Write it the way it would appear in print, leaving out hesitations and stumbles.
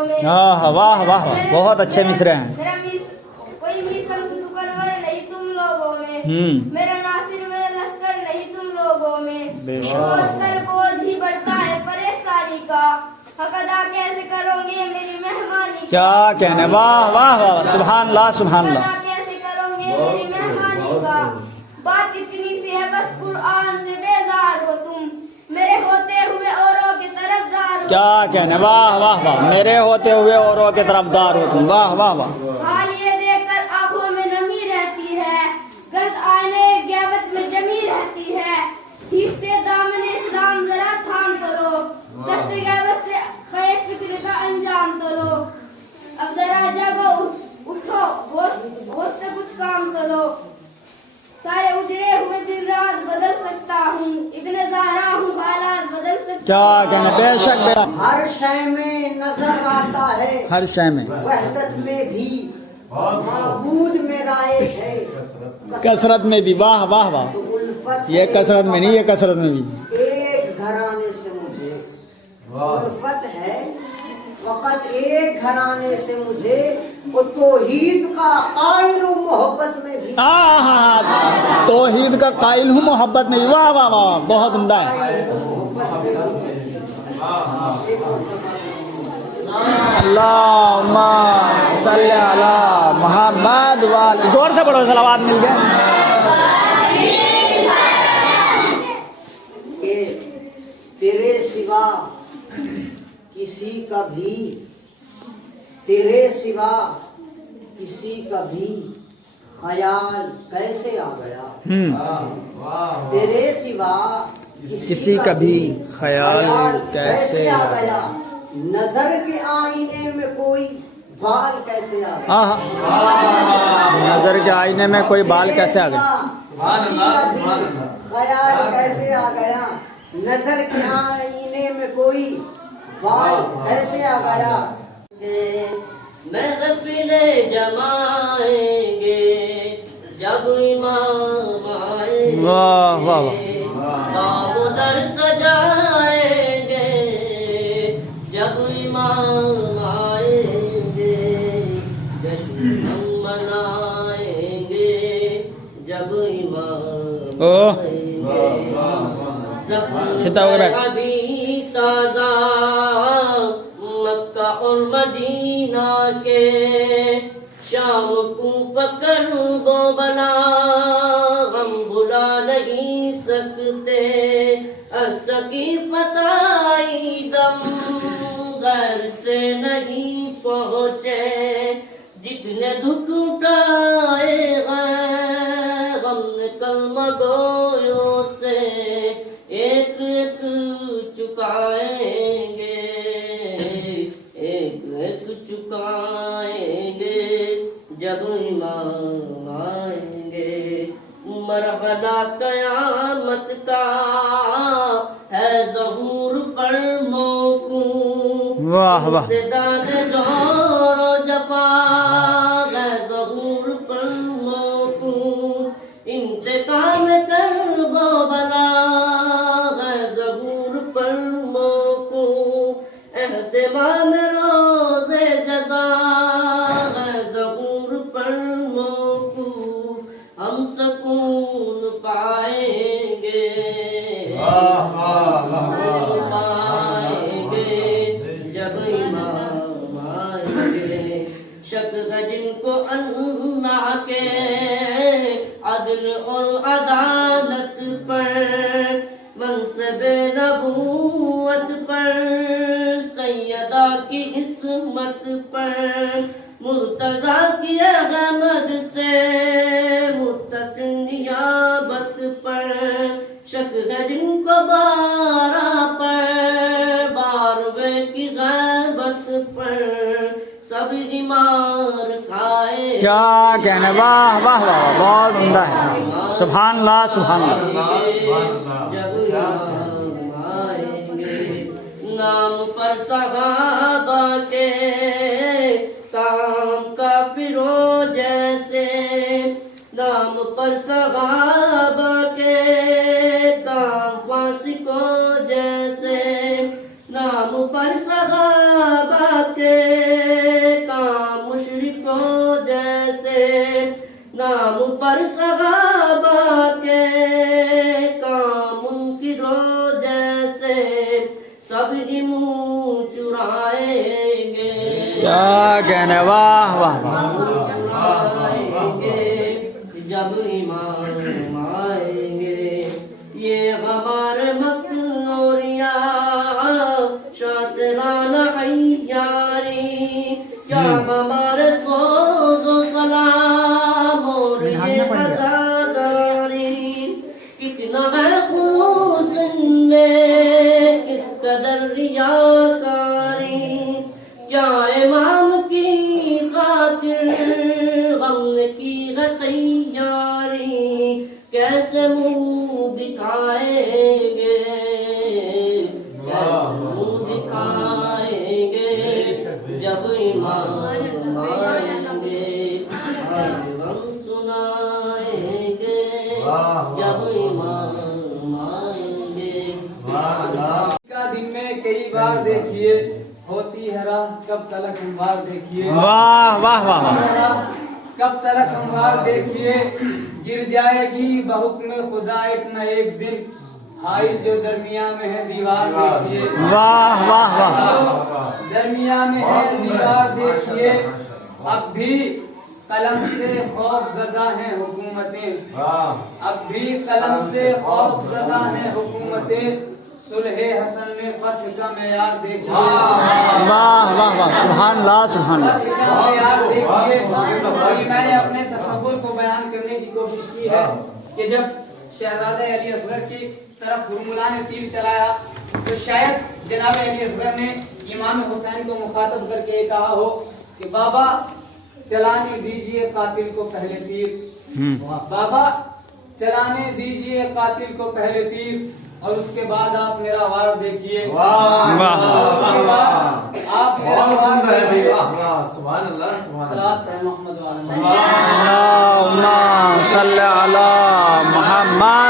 हाँ वाह वाह बहुत अच्छे मिसरे हैं। कोई भी शुक्रवर नहीं तुम लोगों में, मेरा नासिर मेरा लश्कर नहीं तुम लोगों में। सोच कर बोझ ही बढ़ता है परेशानी का, हक अदा कैसे करोगे मेरी मेहमानी। क्या कहने, वाह वाह वाह, सुभान अल्लाह सुभान अल्लाह। कैसे करोगे मेरी मेहमानी का, बात इतनी सी है बस कुरान से बेजार हो तुम, मेरे होते हुए औरों की तरफदार हो। क्या कहने, वाह वाह वाह, मेरे होते हुए औरों के तरफदार हो तुम, वाह वाह वाह। हाल ये देखकर आंखों में नमी रहती है, गर्द आने गियाबत में जमी रहती है। ठीक से दामन इस्लाम जरा थाम तो लो, दस्त गियाबत से खैर फिक्र का अंजाम तो लो। अब जरा जागो उठो, होश से कुछ काम तो लो। सारे उजड़े हुए दिन रात बदल सकता हूँ, इब्ने ज़हरा हूँ हालात बदल सकता। क्या कहने, बेशक बेटा, हर शय में नजर आता है, हर शय में, वहदत में भी माबूद मेरा एक है, कसरत में भी, वाह वाह वाह। तो उल्फत ये कसरत में नहीं, ये कसरत में भी। एक घराने से मुझे उल्फत है, वक़्त एक घराने से मुझे, वो तौहीद का कायल हूँ मोहब्बत में भी। हाँ, तौहीद का कायल हूँ मोहब्बत में भी, वाह वाह वाह, बहुत उम्दा है। अल्लाहुम्मा सल्ली अला मुहम्मद वाले, जोर से पढ़ो, सलावत मिल गया। तेरे सिवा किसी का भी, तेरे सिवा किसी का भी ख्याल कैसे आ गया, तेरे सिवा किसी का भी ख्याल कैसे आ गया, नजर के आईने में कोई बाल कैसे आ गया। हाँ, नजर के आईने में कोई बाल कैसे आ गया, ख्याल कैसे आ गया, नजर के आईने में कोई बाल कैसे आ गया। महफिले जमाएंगे जब इमाम आएंगे, वाह वाह वाह, दामोदर सजाएंगे जब इमाम आएंगे, जश्न हम मनाएंगे जब इमाम आएंगे। छिता वगैरह अभी ताजा मक्का और मदीना के, शाम कूफा करूँगो बना हम भुला नहीं सकते, असकी फताई दम गैर से नहीं पहुँचे, जितने दुख उठाए हैं हमने कलमा गोयों से, एक एक चुकाएंगे, एक एक चुकाएंगे जब इमाम आएंगे। मरहला कयामत का है ज़हूर पर मौकूफ, वाह वाह, दादे जोरो जफा है ज़हूर पर मौकूफ, इंतकाम कर गो बला है ज़हूर पर मौकूफ, एहतिमाम रोज़े जज़ा है ज़हूर पर मौकूफ, हम सुकून पाएंगे पाएंगे जब इमाम आएंगे। शक है जिनको अल्लाह के अदल और अदालत पर, मनसबे नबूवत पर, सैयदा की इस्मत पर, मुर्तजा की रहमत से मुत्तसिल नियाबत पर, शक है जिनको बारा पर, बारवे की गैबत पर, सब मार खाए। क्या कहने, वाह वाह वाह, बहुत उम्दा है, सुभान अल्लाह सुभान अल्लाह। जब इमाम आएंगे, नाम पर सहाबा के काम काफिरों जैसे, नाम पर सहाबा के काम फासिकों जैसे, नाम पर صحابہ کے کام مشرکوں جیسے، نام پر صحابہ کے کام منکروں جیسے، سب ہی منہ چرائیں گے، کیا کہنے، واہ واہ واہ. چرائیں گے جب ایمان آئیں گے. یہ غمار مکنوریا شاطران عیاری، کیا غمار سوز و سلام اور یہ عزاداری، کتنا ہے خلوص ان میں کس قدر ریاکاری، کیا امام کی خاطر غم کی ہے تیاری، کیسے منہ دکھائیں گے، کیسے منہ دکھائیں گے جب ایمان آئیں گے، غم سنائیں گے جب ایمان آئیں گے. کا دن میں کئی بار دیکھیے، ہوتی ہے راہ کب تلک ہموار دیکھیے، واہ واہ واہ. کب تلک ہموار دیکھیے، گر جائے گی بحکم خدا ایک نہ ایک دن، حائل جو درمیان میں ہے دیوار دیکھیے، واہ واہ واہ. درمیان میں ہے دیوار دیکھیے، اب بھی قلم سے خوف زدہ ہیں حکومتیں، اب بھی قلم سے خوف زدہ ہیں حکومتیں، صلح حسن میں فتح کا معیار دیکھیے، واہ واہ واہ. سبحان اللہ سبحان اللہ. فتح کا معیار دیکھیے. ابھی میں نے اپنے تصور کو بیان کرنے کی کوشش کی ہے کہ جب شہزادہ علی اصغر کی طرف ہرملا نے تیر چلایا تو شاید جناب علی اصغر نے امام حسین کو مخاطب کر کے یہ کہا ہو کہ بابا چلانے دیجئے قاتل کو پہلے تیر، بابا چلانے دیجئے قاتل کو پہلے تیر، اور اس کے بعد آپ میرا وار دیکھیے، اس کے بعد آپ میرا وار دیکھیے. سبحان اللہ سبحان اللہ. صلوات پڑھیں محمد وعلی اللہم صلی علی محمد